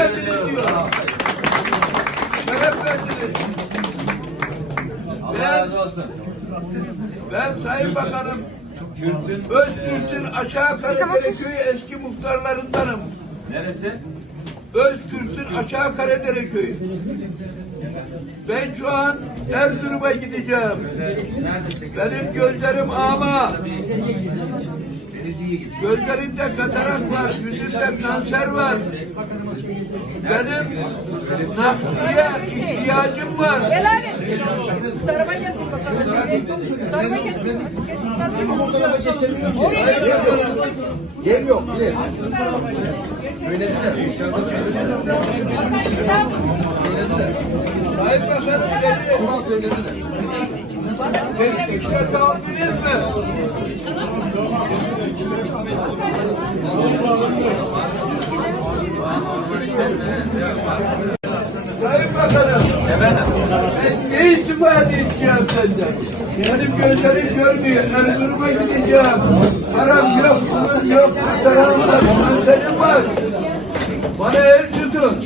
geldiniz diyor. Şeref verdiniz. Ben, ben Sayın Bakanım Özkürt'ün Aşağı Karadere Köyü eski muhtarlarındanım. Neresi? Özkürt'ün Aşağı Karadere Köyü. Ben şu an Erzurum'a gideceğim. Benim gözlerim ama. Gözlerimde katarak var, yüzümde kanser var. Benim nakliye ihtiyacım var. Helal et. Bu tarafa gelsin bakalım. Bu tarafa gelsin. Yer yok, yer. Söylediler. Söylediler. Sayın Bakanım, dedi, Şu an söylediler. Teşvikle tahammülünüz mü? Ne istifade edeceğim senden? Benim gözlerim görmüyor, Erzurum'a gideceğim. Param yok, pulum yok, param var, kanserim var. Bana el tutun.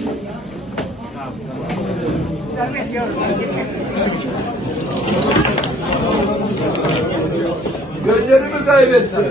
Gözlerimi kaybetsin.